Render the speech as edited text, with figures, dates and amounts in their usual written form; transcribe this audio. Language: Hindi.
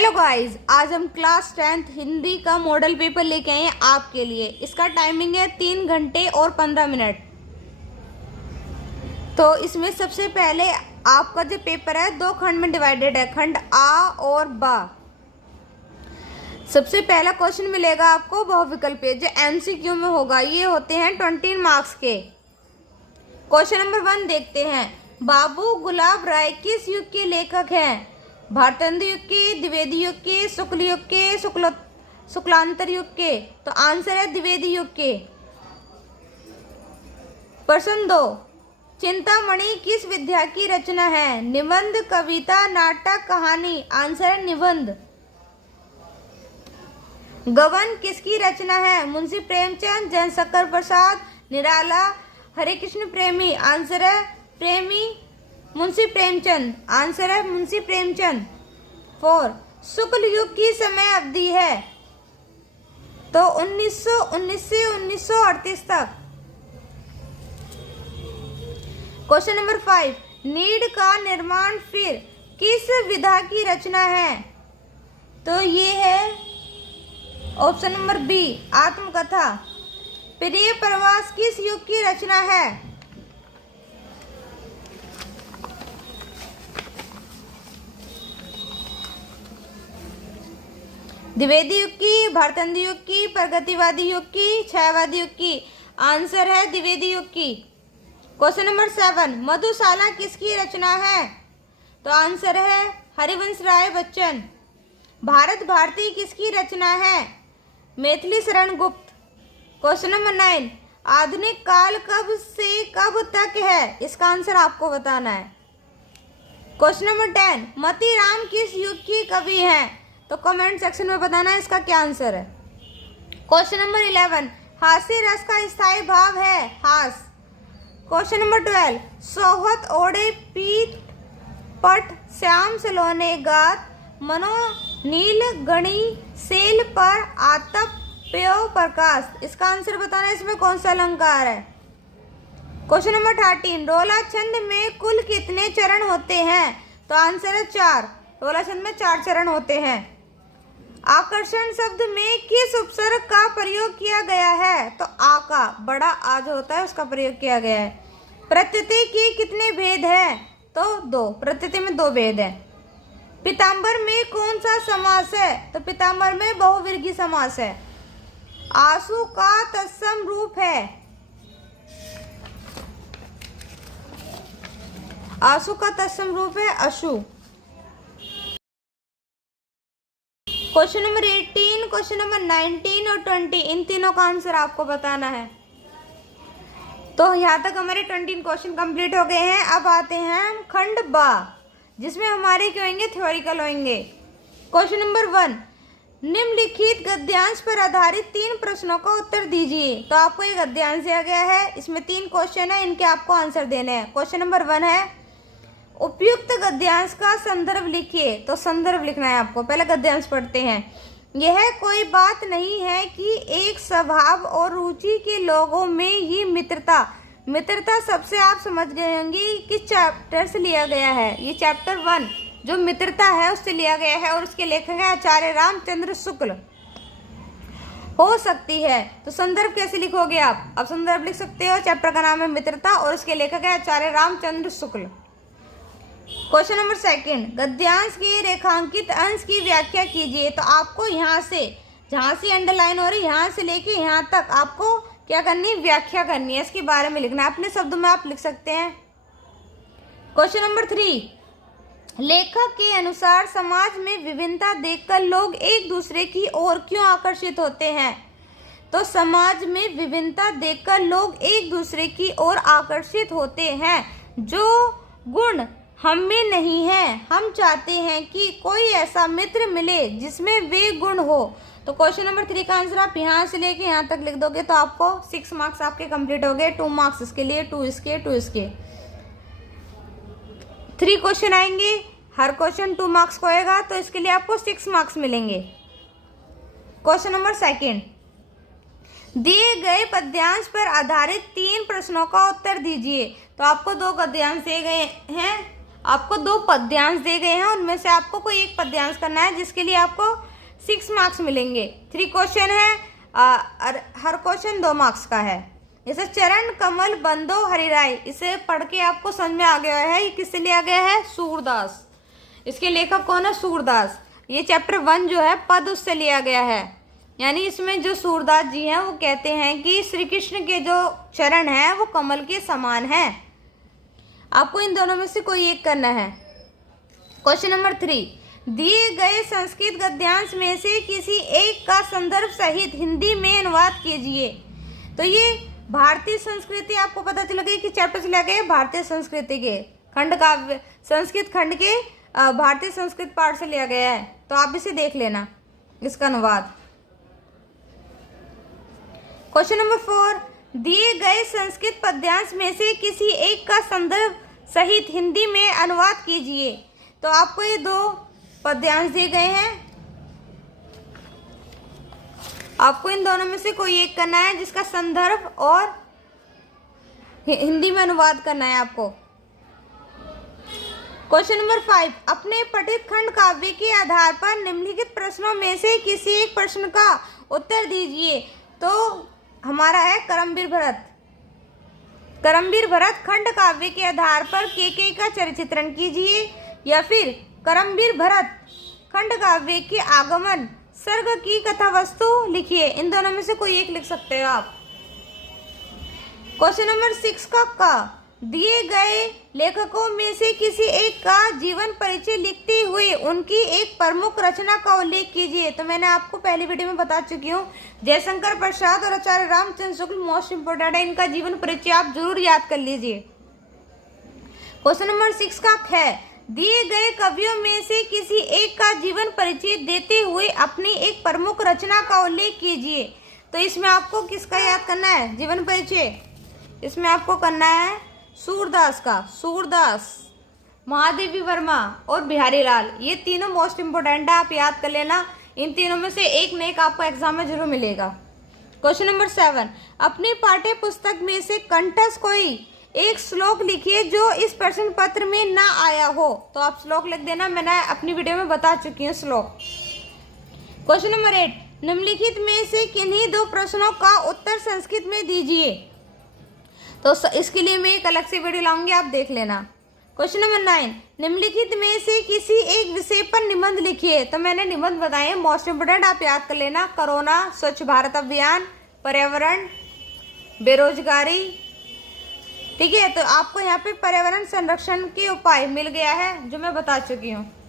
हेलो गाइस, आज हम क्लास 10th हिंदी का मॉडल पेपर लेके आए हैं आपके लिए। इसका टाइमिंग है 3 घंटे और 15 मिनट। तो इसमें सबसे पहले आपका जो पेपर है 2 खंड में डिवाइडेड है, खंड आ और बा। सबसे पहला क्वेश्चन मिलेगा आपको बहुविकल्पीय, जो एमसीक्यू में होगा। ये होते हैं 20 मार्क्स के। क्वेश्चन नंबर 1 देखते हैं। बाबू गुलाब राय किस युग के लेखक हैं? भारतेंदु युग के, द्विवेदी युग के, शुक्ल युग के, शुक्लांतर युग के। तो आंसर है द्विवेदी युग के। प्रश्न 2, चिंतामणि किस विधा की रचना है? निबंध, कविता, नाटक, कहानी। आंसर है निबंध। गबन किसकी रचना है? मुंशी प्रेमचंद, जयशंकर प्रसाद, निराला, हरे कृष्ण प्रेमी। आंसर है प्रेमी मुंशी प्रेमचंद। आंसर है मुंशी प्रेमचंद। 4, शुक्ल युग की समय अवधि है? तो 1919 से 1938 तक। क्वेश्चन नंबर 5, नीड का निर्माण फिर किस विधा की रचना है? तो ये है ऑप्शन नंबर बी, आत्मकथा। प्रिय प्रवास किस युग की रचना है? द्विवेदी युग की, भारतेंदु युग की, प्रगतिवादी युग की, छायावादी युग की। आंसर है द्विवेदी युग की। क्वेश्चन नंबर 7, मधुशाला किसकी रचना है? तो आंसर है हरिवंश राय बच्चन। भारत भारती किसकी रचना है? मैथिली शरण गुप्त। क्वेश्चन नंबर 9, आधुनिक काल कब से कब तक है? इसका आंसर आपको बताना है। क्वेश्चन नंबर 10, मोतीराम किस युग की कवि हैं? तो कमेंट सेक्शन में बताना है इसका क्या आंसर है। क्वेश्चन नंबर 11, हास्य रस का स्थायी भाव है हास। क्वेश्चन नंबर 12, सोहत ओढ़े पीत पट श्याम सलोने गात, मनो नील गणी सेल पर आतप प्यो प्रकाश। इसका आंसर बताना है इसमें कौन सा अलंकार है। क्वेश्चन नंबर 13, रोला छंद में कुल कितने चरण होते हैं? तो आंसर है 4। रोला छंद में 4 चरण होते हैं। आकर्षण शब्द में किस उपसर्ग का प्रयोग किया गया है? तो आ का, बड़ा आ जो होता है उसका प्रयोग किया गया है। प्रत्यय के कितने भेद हैं? तो 2। प्रत्यय में 2 भेद हैं। पीताम्बर में कौन सा समास है? तो पीताम्बर में बहुव्रीहि समास है। आंसू का तत्सम रूप है? आंसू का तत्सम रूप है Ashu. Question number 18, question number 19 और 20, इन तीनों का आंसर आपको बताना है। तो यहाँ तक हमारे 20 क्वेश्चन कंप्लीट हो गए हैं। अब आते हैं खंड बा, जिसमें हमारे क्या होंगे? थ्योरिकल होंगे। क्वेश्चन नंबर 1, निम्नलिखित गद्यांश पर आधारित 3 प्रश्नों का उत्तर दीजिए। तो आपको एक गद्यांश दिया गया है, इसमें 3 क्वेश्चन है, इनके आपको आंसर देने हैं। क्वेश्चन नंबर 1 है, उपयुक्त गद्यांश का संदर्भ लिखिए। तो संदर्भ लिखना है आपको। पहले गद्यांश पढ़ते हैं। यह कोई बात नहीं है कि एक स्वभाव और रुचि के लोगों में ही मित्रता सबसे आप समझ गए होंगे किस चैप्टर से लिया गया है। ये चैप्टर 1 जो मित्रता है उससे लिया गया है और उसके लेखक है आचार्य रामचंद्र शुक्ल। हो सकती है, तो संदर्भ कैसे लिखोगे आप? अब संदर्भ लिख सकते हो। चैप्टर का नाम है मित्रता और उसके लेखक है आचार्य रामचंद्र शुक्ल। क्वेश्चन नंबर 2, गद्यांश के रेखांकित अंश की व्याख्या कीजिए। तो आपको यहाँ से, जहाँ से अंडरलाइन हो रही, यहाँ से लेके यहाँ तक आपको क्या करनी है? व्याख्या करनी है, इसके बारे में लिखना है। अपने शब्दों में आप लिख सकते हैं। क्वेश्चन नंबर 3, लेखक के अनुसार समाज में विभिन्नता देखकर लोग एक दूसरे की ओर क्यों आकर्षित होते हैं? तो समाज में विभिन्नता देखकर लोग एक दूसरे की ओर आकर्षित होते हैं। जो गुण हम में नहीं है, हम चाहते हैं कि कोई ऐसा मित्र मिले जिसमें वे गुण हो। तो क्वेश्चन नंबर 3 का आंसर आप यहाँ से लेके यहाँ तक लिख दोगे तो आपको 6 मार्क्स आपके कंप्लीट हो गए। 2 मार्क्स इसके लिए, 2 इसके, 2 इसके। 3 क्वेश्चन आएंगे, हर क्वेश्चन 2 मार्क्स को होएगा, तो इसके लिए आपको 6 मार्क्स मिलेंगे। क्वेश्चन नंबर 2, दिए गए पद्यांश पर आधारित 3 प्रश्नों का उत्तर दीजिए। तो आपको 2 गद्यांश दिए गए हैं, आपको 2 पद्यांश दिए गए हैं, उनमें से आपको कोई एक पद्यांश करना है, जिसके लिए आपको 6 मार्क्स मिलेंगे। 3 क्वेश्चन है, हर क्वेश्चन 2 मार्क्स का है। जैसे चरण कमल बंदो हरिराय, इसे पढ़ के आपको समझ में आ गया है ये किससे लिया गया है, सूरदास। इसके लेखक कौन है, सूरदास। ये चैप्टर 1 जो है पद, उससे लिया गया है। यानी इसमें जो सूरदास जी हैं वो कहते हैं कि श्री कृष्ण के जो चरण हैं वो कमल के समान हैं। आपको इन दोनों में से कोई एक करना है। क्वेश्चन नंबर 3, दिए गए संस्कृत गद्यांश में से किसी एक का संदर्भ सहित हिंदी में अनुवाद कीजिए। तो ये भारतीय संस्कृति, आपको पता चल गई कि चैप्टर चला गया भारतीय संस्कृति के खंड काव्य, संस्कृत खंड के भारतीय संस्कृत पाठ से लिया गया है। तो आप इसे देख लेना, इसका अनुवाद। क्वेश्चन नंबर 4, दिए गए संस्कृत पद्यांश में से किसी एक का संदर्भ सहित हिंदी में अनुवाद कीजिए। तो आपको ये 2 पद्यांश दिए गए हैं, आपको इन दोनों में से कोई एक करना है, जिसका संदर्भ और हिंदी में अनुवाद करना है आपको। क्वेश्चन नंबर 5, अपने पठित खंड काव्य के आधार पर निम्नलिखित प्रश्नों में से किसी एक प्रश्न का उत्तर दीजिए। तो हमारा है करमवीर भरत। करमवीर भरत खंड काव्य के आधार पर केकई का चरित्रण कीजिए, या फिर करमवीर भरत खंड काव्य के आगमन सर्ग की कथा वस्तु लिखिए। इन दोनों में से कोई एक लिख सकते हो आप। क्वेश्चन नंबर 6 का दिए गए लेखकों में से किसी एक का जीवन परिचय लिखते हुए उनकी एक प्रमुख रचना का उल्लेख कीजिए। तो मैंने आपको पहली वीडियो में बता चुकी हूँ, जयशंकर प्रसाद और आचार्य रामचंद्र शुक्ल मोस्ट इंपोर्टेंट है, इनका जीवन परिचय आप जरूर याद कर लीजिए। क्वेश्चन नंबर 6 का है, दिए गए कवियों में से किसी एक का जीवन परिचय देते हुए अपनी एक प्रमुख रचना का उल्लेख कीजिए। तो इसमें आपको किसका याद करना है, जीवन परिचय? इसमें आपको करना है सूरदास का। सूरदास, महादेवी वर्मा और बिहारी लाल, ये तीनों मोस्ट इंपोर्टेंट है, आप याद कर लेना। इन तीनों में से एक न एक आपको एग्जाम में जरूर मिलेगा। क्वेश्चन नंबर 7, अपनी पाठ्य पुस्तक में से कंठस्थ कोई एक श्लोक लिखिए जो इस प्रश्न पत्र में ना आया हो। तो आप श्लोक लिख देना, मैंने अपनी वीडियो में बता चुकी हूँ श्लोक। क्वेश्चन नंबर 8, निम्नलिखित में से किन्हीं 2 प्रश्नों का उत्तर संस्कृत में दीजिए। तो इसके लिए मैं एक अलग से वीडियो लाऊंगी, आप देख लेना। क्वेश्चन नंबर 9, निम्नलिखित में से किसी एक विषय पर निबंध लिखिए। तो मैंने निबंध बताए मोस्ट इंपोर्टेंट, आप याद कर लेना। कोरोना, स्वच्छ भारत अभियान, पर्यावरण, बेरोजगारी। ठीक है, तो आपको यहाँ पे पर्यावरण संरक्षण के उपाय मिल गया है जो मैं बता चुकी हूँ।